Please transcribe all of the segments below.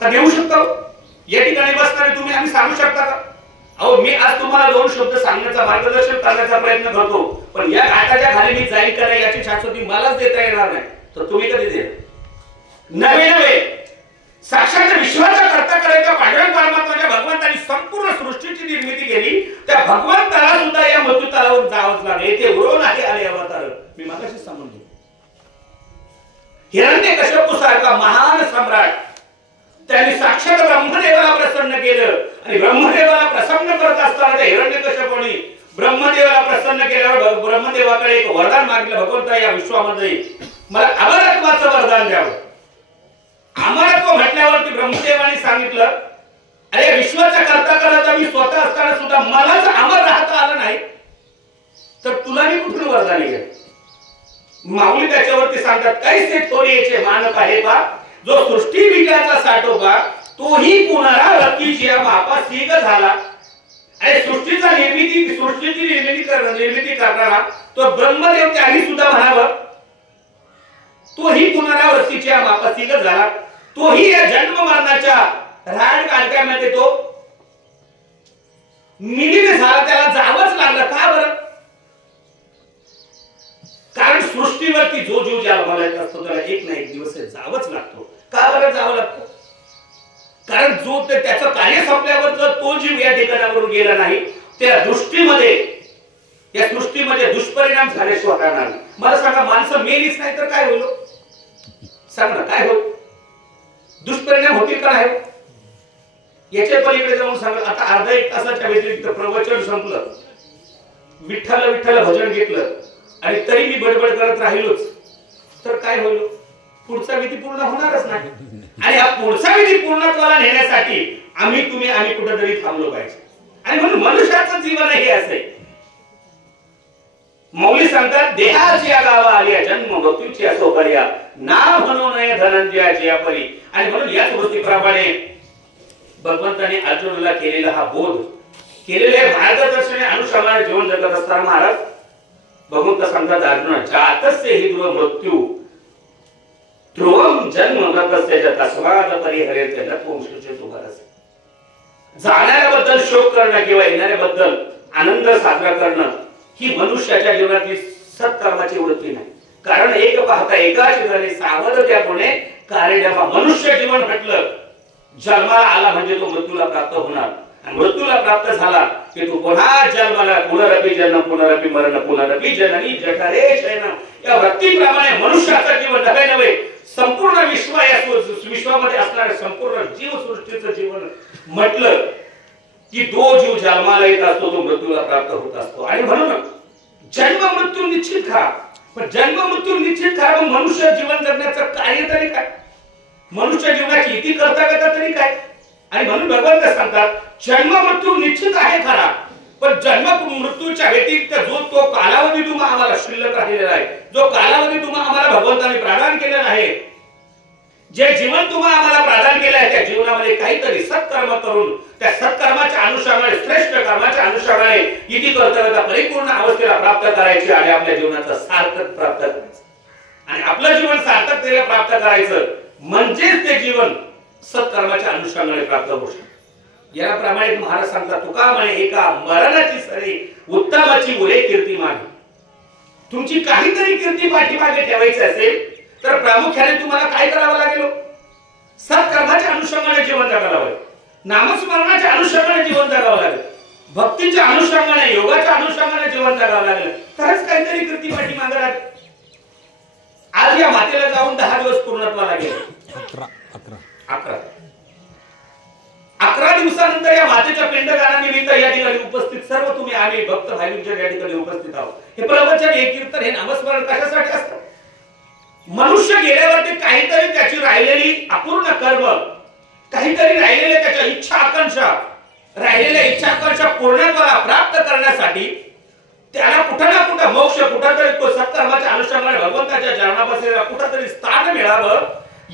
का देऊ शकतो? या ठिकाणी बसणारे तुम्ही आम्ही सांगू शकता का? अहो मी आज तुम्हाला दोन शब्द सांगण्याचा मार्गदर्शन करण्याचा प्रयत्न करतो, पण या घाटाच्या खाली मी जाईल का नाही याची शाश्वती मलाच देता येणार नाही, तर तुम्ही कधी देणार? नवे नवे साक्षात विश्वाचा कर्ता करायचा पांडुरंग परमात्माच्या भगवंतानी संपूर्ण सृष्टीची निर्मिती केली, त्या भगवंताला सुद्धा या मृत्यूतलावर जावंच लागले. येथे उरो नाही आले अवतार. मी मागाशी सांगून घेतो, हिरण्यकश्यपू सारखा महान सम्राट त्यांनी साक्षात ब्रह्मदेवाला प्रसन्न केलं, आणि ब्रह्मदेवाला प्रसन्न करत असताना त्या हिरण्यकश्यपूने ब्रह्मदेवाला प्रसन्न केल्यावर ब्रह्मदेवाकडे एक वरदान मागितलं, भगवंता या विश्वामध्ये मला अमरत्वाचं वरदान द्यावं. अमरत्व म्हटल्यावरती ब्रह्मदेवाने सांगितलं, अरे विश्वाचा करता करता मी स्वतः असताना सुद्धा मलाच अमर राहता आलं नाही, तर तुला मी कुठून वरदान येईल? माऊली त्याच्यावरती सांगतात, कैसे थोडीचे मानक आहे बा, जो सृष्टी विजयाचा साठोबा तोही पुनरावृत्तीची बापा सिग झाला. आणि सृष्टीची निर्मिती करणारा तो ब्रह्मदेव त्याही सुद्धा म्हणावं, तोही पुनरावृत्तीच्या बापा सिग झाला. तोही या जन्म मरणाच्या राड काढण्यामध्ये तो मिलीन झाला, त्याला जावंच लागलं. का बरं? कारण सृष्टीवरती जो जीव जन्माला येत असतो त्याला एक ना एक दिवस जावंच लागतो. का बरं जावं लागतं? कारण जो त्याचं कार्य संपल्यावर जर तो जीव या ठिकाणावरून गेला नाही, त्या दृष्टीमध्ये या सृष्टीमध्ये दुष्परिणाम झाल्याशिवाय राहणार नाही. मला सांगा, माणसं मेलीच नाही तर काय होईल? सांग ना, काय होईल? दुष्परिणाम होतील का नाही? याच्या पलीकडे जाऊन सांगा. आता अर्धा एक तासाच्या व्यतिरिक्त प्रवचन संपलं, विठ्ठल विठ्ठल भजन घेतलं, आणि तरी मी बडबड करत राहिलोच, तर काय होईल? पुढचा विधी पूर्ण होणारच नाही. आणि हा पुढचा विधी पूर्णत्वाला नेण्यासाठी आम्ही कुठेतरी थांबलो पाहिजे. आणि म्हणून मनुष्याचं जीवन हे असं. मौली सांगतात, देहाची गावा आली जन्म मृत्यूची असो पर्या, ना म्हणू नये धनंजयाची या परी. आणि म्हणून याच गोष्टीप्रमाणे भगवंताने अर्जुनाला केलेला हा बोध, केलेले मार्गदर्शन अनुषंगाने जीवन जगत असताना महाराज भगवंत सांगतात, अर्जुन जातस्य हि ध्रुव मृत्यू ध्रुवम जन्म मृतस्य तस्माद परिहरेते न पुंसुचे तुभारस. जाणाऱ्याबद्दल शोक करणं किंवा येणाऱ्याबद्दल आनंद साजरा करणं ही मनुष्याच्या जीवनातली सत्कर्माची वृत्ती नाही. कारण एक पाहता एका ठिकाणी सावध त्यापुणे कार्यक्रम. मनुष्य जीवन म्हटलं, जन्माला आला म्हणजे तो मृत्यूला प्राप्त होणार, आणि मृत्यूला प्राप्त झाला की तू पुन्हा जन्माला पुनरपी जन्म पुनरपी मरण पुनरपी जननी जठरे शयन. या वृत्तीप्रमाणे मनुष्याचं जीवन नवे नवे संपूर्ण विश्वामध्ये असणारे संपूर्ण जीवसृष्टीचं जीवन म्हटलं की तो जीव जन्माला येत असतो, तो मृत्यूला प्राप्त होत असतो. आणि म्हणून जन्म मृत्यू निश्चित खरा, पण जन्म मृत्यू निश्चित खरा, मग मनुष्य जीवन जगण्याचं कार्य तरी काय? मनुष्य जीवनाची इति कर्तव्यता तरी काय? आणि म्हणून भगवंत सांगतात, जन्म मृत्यू निश्चित आहे खरा, पण जन्म मृत्यूच्या व्यतिरिक्त जो तो कालावधी तुम्हा आम्हाला शिल्लक राहिलेला आहे, जो कालावधी तुम्हा आम्हाला भगवंताने प्रदान केलेला आहे, जे जीवन तुम्हा आम्हाला प्रदान केलं आहे, त्या जीवनामध्ये काहीतरी सत्कर्म करून त्या सत्कर्माच्या अनुषंगाने, श्रेष्ठ कर्माच्या अनुषंगाने इति कर्तव्यता परिपूर्ण अवस्थेला प्राप्त करायची आणि आपल्या जीवनाचं सार्थक प्राप्त करायचं. आणि आपलं जीवन सार्थकतेला प्राप्त करायचं म्हणजेच ते जीवन सत्कर्माच्या अनुषंगाने प्राप्त होऊ शकते. याप्रमाणे महाराज सांगतात, तुका म्हणे एका मरणाची सरी उत्तमाची उरे कीर्ती मागे. तुमची काहीतरी कीर्ती पाठीमागे ठेवायची असेल तर प्रामुख्याने तुम्हाला काय करावं लागेल? सत्कर्माच्या अनुषंगाने जीवन जगावं लागेल, नामस्मरणाच्या अनुषंगाने जीवन जगावं लागेल, भक्तीच्या अनुषंगाने, योगाच्या अनुषंगाने जीवन जगावं लागेल, तरच काहीतरी कीर्ती पाठीमागे लागेल. आज या मातेला जाऊन 10 दिवस पूर्णत्वाला गेले. 11 दिवसानंतर या मातेच्या पिंडदानानिमित्त या ठिकाणी उपस्थित सर्व तुम्ही आम्ही भक्त भाविक या ठिकाणी उपस्थित आहोत. हे प्रवचन, हे कीर्तन, हे नामस्मरण कशासाठी असतं? मनुष्य गेल्यावरती काहीतरी त्याची राहिलेली अपूर्ण कर्म, काहीतरी राहिलेल्या त्याच्या इच्छा आकांक्षा, राहिलेल्या इच्छा आकांक्षा पूर्णत्वाला प्राप्त करण्यासाठी त्याला कुठं ना कुठं मोक्ष, कुठंतरी तो सत्कर्माच्या अनुषंगाने भगवंताच्या चरणापासून कुठंतरी स्थान मिळावं,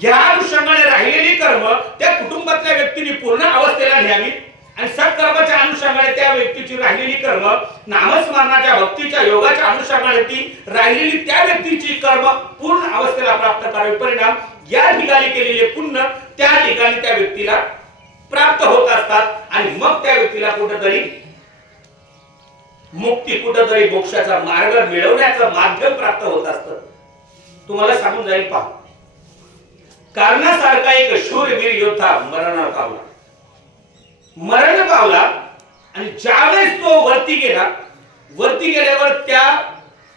या अनुषंगाने राहिलेली कर्म त्या कुटुंबातल्या व्यक्तीने पूर्ण अवस्थेला न्यावी, आणि सत्कर्माच्या अनुषंगाने त्या व्यक्तीची राहिलेली कर्म, नामस्मरणाच्या भक्तीच्या योगाच्या अनुषंगाने ती राहिलेली त्या व्यक्तीची कर्म पूर्ण अवस्थेला प्राप्त करावी. परिणाम या ठिकाणी केलेले पुण्य त्या ठिकाणी त्या व्यक्तीला प्राप्त होत असतात आणि मग त्या व्यक्तीला कुठेतरी मुक्ती, कुठेतरी मोक्षाचा मार्ग मिळवण्याचं माध्यम प्राप्त होत असतं. तुम्हाला सांगून जाईल पहा, कर्णासारखा एक शूरवीर योद्धा मरण पावला. मरण पावला आणि ज्यावेळेस तो वरती गेल्यावर त्या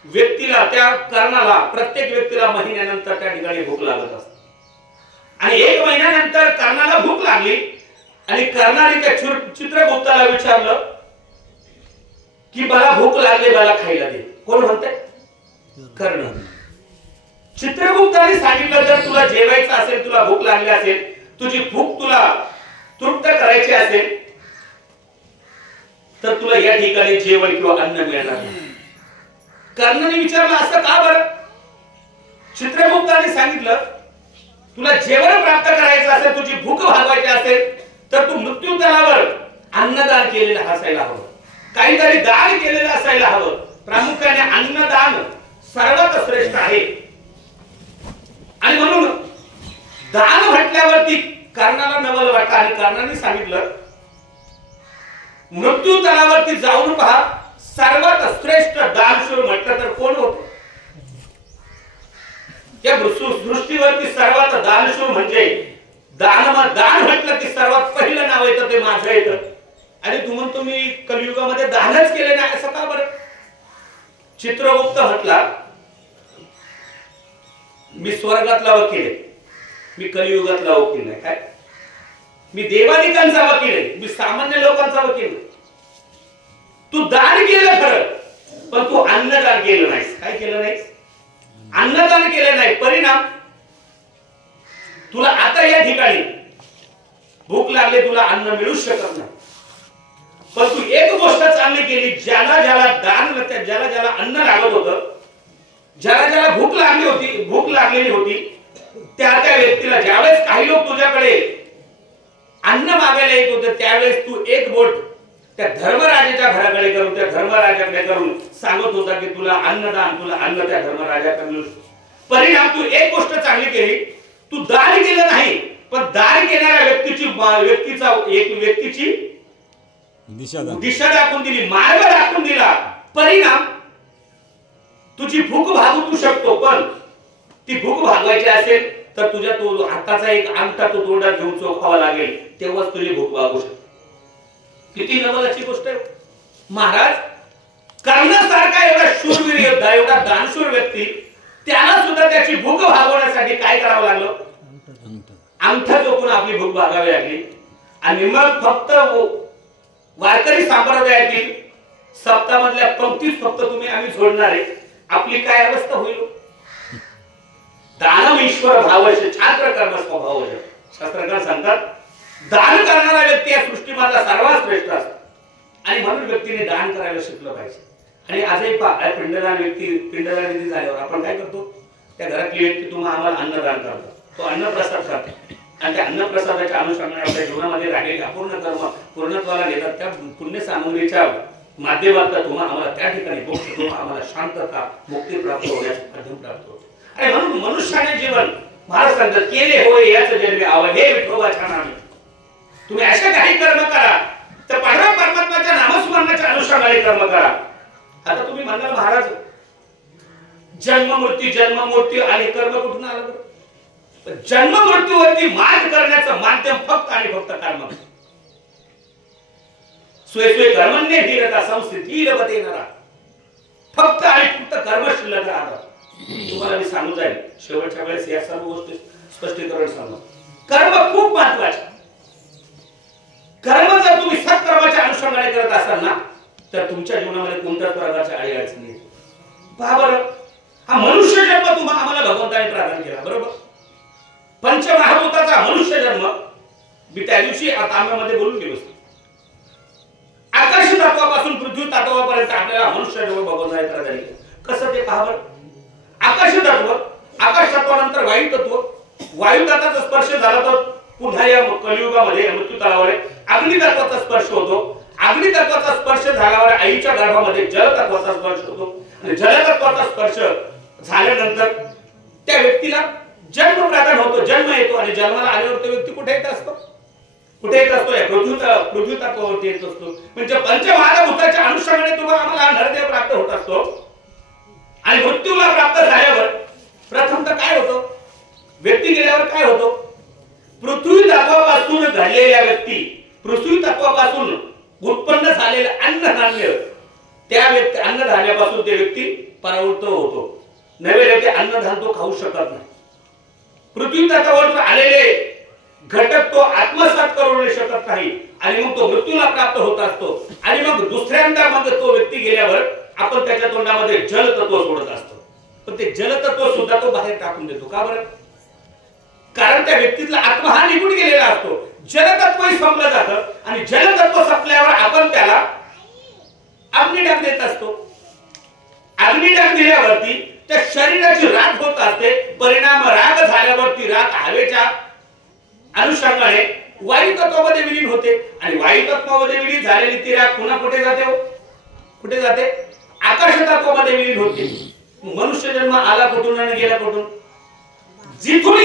व्यक्तीला, त्या कर्णाला, प्रत्येक व्यक्तीला महिन्यानंतर त्या ठिकाणी भूक लागत असते. आणि 1 महिन्यानंतर कर्णाला भूक लागली आणि कर्णाने त्या चित्रगुप्ताला विचारलं की मला भूक लागली, मला खायला दे. कोण म्हणतंय? कर्ण. चित्रगुप्ताने सांगितलं जर तुला जेवायचं असेल, तुला भूक लागली असेल, तुझी भूक तुला तृप्त करायची असेल तर तुला या ठिकाणी जेवण किंवा अन्न मिळणार नाही. कर्णाने विचारलं असं का बरं? चित्रगुप्ताने सांगितलं तुला जेवण प्राप्त करायचं असेल, तुझी भूक भागवायची असेल तर तू मृत्यूदलावर अन्नदान केलेलं असायला हवं, काहीतरी दान केलेलं असायला हवं. प्रामुख्याने अन्नदान सर्वात श्रेष्ठ आहे. आणि म्हणून दान म्हटल्यावरती कर्णाला नवल वाटलं आणि कर्णाने सांगितलं मृत्यू तलावरती जाऊन पहा, सर्वात श्रेष्ठ दानशूर म्हटलं तर कोण होत? या सृष्टीवरती सर्वात दानशूर म्हणजे दान म्हटलं की सर्वात पहिलं नाव येतं ते माझं येतं. आणि तुम्ही कलियुगामध्ये दानच केले नाही असं का बरं? चित्रगुप्त म्हटला मी स्वर्गातला वकील आहे, मी कलियुगातला वकील नाही. काय? मी देवादिकांचा वकील आहे, मी सामान्य लोकांचा वकील नाही. तू दान केलं खरं, पण तू अन्नदान केलं नाहीस. काय केलं नाहीस? अन्नदान केलं नाही. परिणाम तुला आता या ठिकाणी भूक लागली, तुला अन्न मिळू शकत नाही. पण तू एक गोष्ट चांगली केली, ज्याला ज्याला अन्न लागत होतं, ज्याला भूक लागलेली होती त्या व्यक्तीला ज्यावेळेस काही लोक तुझ्याकडे अन्न मागायला येत होते त्यावेळेस तू एक बोट त्या धर्मराजाच्या घराकडे करून, त्या धर्मराजाकडे करून सांगत होता की तुला अन्नदान, तुला अन्न त्या धर्मराजाकडे मिळू. परिणाम तू एक गोष्ट चांगली केली, तू दान केलं नाही, पण दान केणाऱ्या व्यक्तीची दिशा दाखवून दिली, मार्ग दाखवून दिला. परिणाम तुझी भूक भागू तू शकतो, पण ती भूक भागवायची असेल तर तुझ्या तो हाताचा एक अंगठा तो तोंडात घेऊन चोखावा लागेल, तेव्हाच तुझी भूक भागू शकते. किती नवलाची गोष्ट आहे. महाराज कर्णासारखा एवढा शूरवीर योद्धा, एवढा दानशूर व्यक्ती, त्याला सुद्धा त्याची भूक भागवण्यासाठी काय करावं लागलं? अंगठा चोखून आपली भूक भागावी लागली. आणि मग फक्त वारकरी संप्रदायातील सप्तामधल्या पंक्तीच फक्त आम्ही जोडणार आहे. आपली काय अवस्था होईल? दानम ईश्वर भावश छात्र कर्म स्वभावश. शास्त्रकार सांगतात दान करणारा व्यक्ती या सृष्टीमधला सर्वात श्रेष्ठ असतो. आणि म्हणून व्यक्तीने दान करायला शिकलं पाहिजे. आणि आजही पहा, पिंडदान विधी झाल्यावर आपण काय करतो? त्या घरातली व्यक्ती तुम्हाला आम्हाला अन्नदान करतो, तो अन्नप्रसाद करतो आणि त्या अन्नप्रसादाच्या अनुषंगाने आपल्या जीवनामध्ये राहिलेले अपूर्ण कर्म पूर्णत्वाला नेतात. त्या पुण्य सामग्रीच्या माध्यमातून आम्हाला त्या ठिकाणी मोक्ष, आम्हाला शांतता, मुक्ती प्राप्त होण्याचं माध्यम प्राप्त होते. आणि म्हणून मनुष्याने जीवन महाराज सांगतात केले होय याच जन्मी आवा हे विठोबाच्या नामे. तुम्ही अशा काही कर्म करा तर पांडुरंग परमात्म्याच्या नामस्मरणाच्या अनुषंगाने कर्म करा. आता तुम्ही म्हणाल महाराज जन्म मृत्यू आणि कर्म कुठून आलं? जन्म मृत्यूवरती मात करण्याचं माध्यम फक्त आणि फक्त कर्म. स्वे कर्मण्य धीरता संस्थिती लभते नरा. फक्त आणि फक्त कर्म शिल्लक राहतात. तुम्हाला मी सांगू जाईल शेवटच्या वेळेस या सर्व गोष्टी स्पष्टीकरण सांगू. कर्म खूप महत्वाचे. कर्म जर तुम्ही सत्कर्माच्या अनुषंगाने करत असाल ना तर तुमच्या जीवनामध्ये कोणत्याच प्रकारच्या अडचणी येत. पहा बरं, हा मनुष्य जन्म आम्हाला भगवंताने प्रदान केला, बरोबर? पंचमहाभूताचा मनुष्य जन्म मी त्या दिवशी तांब्यामध्ये बोलून गेलो. आकाश तत्वापासून पृथ्वी तत्वापर्यंत आपल्याला मनुष्य जन्म भगवंताने प्रदान केला. कसं ते पहा बरं. आकाश तत्वानंतर वायू तत्व, वायू तत्वाचा स्पर्श झाला तर पुन्हा या कलियुगामध्ये मृत्यू तलावर अग्नी तत्वाचा स्पर्श होतो, अग्नी तत्वाचा स्पर्श झाल्यावर आईच्या गर्भामध्ये जल तत्वाचा स्पर्श होतो आणि जल तत्वाचा स्पर्श झाल्यानंतर त्या व्यक्तीला जन्म प्रदान होतो, जन्म येतो आणि जन्माला आल्यावर तो व्यक्ती कुठे येत असतो, कुठे येत असतो, या पृथ्वी तत्वावरती येत असतो. म्हणजे पंचमहाभूताच्या अनुषंगाने तुम्हाला आम्हाला नरदेह प्राप्त होत असतो. आणि मृत्यूला प्राप्त झाल्यावर प्रथम तर काय होतं, व्यक्ती गेल्यावर काय होतो, पृथ्वी तत्वापासून घडलेल्या व्यक्ती, पृथ्वी तत्वापासून उत्पन्न झालेले अन्नधान्य, त्या व्यक्ती अन्नधान्यापासून ते व्यक्ती परावृत्त होतो. नव्हे ते अन्नधान्य तो खाऊ शकत नाही. पृथ्वी तत्वावरून आलेले घटक तो आत्मसात करू शकत नाही आणि मग तो मृत्यूला प्राप्त होत असतो. आणि मग दुसऱ्यांदा मग तो व्यक्ती गेल्यावर आपण त्याच्या तोंडामध्ये जल तत्व सोडत असतो. पण ते जल तत्व सुद्धा तो बाहेर टाकून देतो. का बरं? कारण त्या व्यक्तीतला आत्मा हा निघून गेलेला असतो. जलतत्वही संपलं जातं आणि जलतत्व संपल्यावर आपण त्याला अग्निडाग देत असतो. अग्निडाग दिल्यावरती त्या शरीराची राख होत असते. परिणाम राग झाल्यावरती राख हवेच्या अनुषंगाने वायू तत्वामध्ये विलीन होते आणि वायू तत्वामध्ये विलीन झालेली ती राख पुन्हा कुठे जाते, कुठे जाते, आकाश तत्वामध्ये विलीन होते. मनुष्य जन्म आला कुठून आणि गेला कुठून, जिथून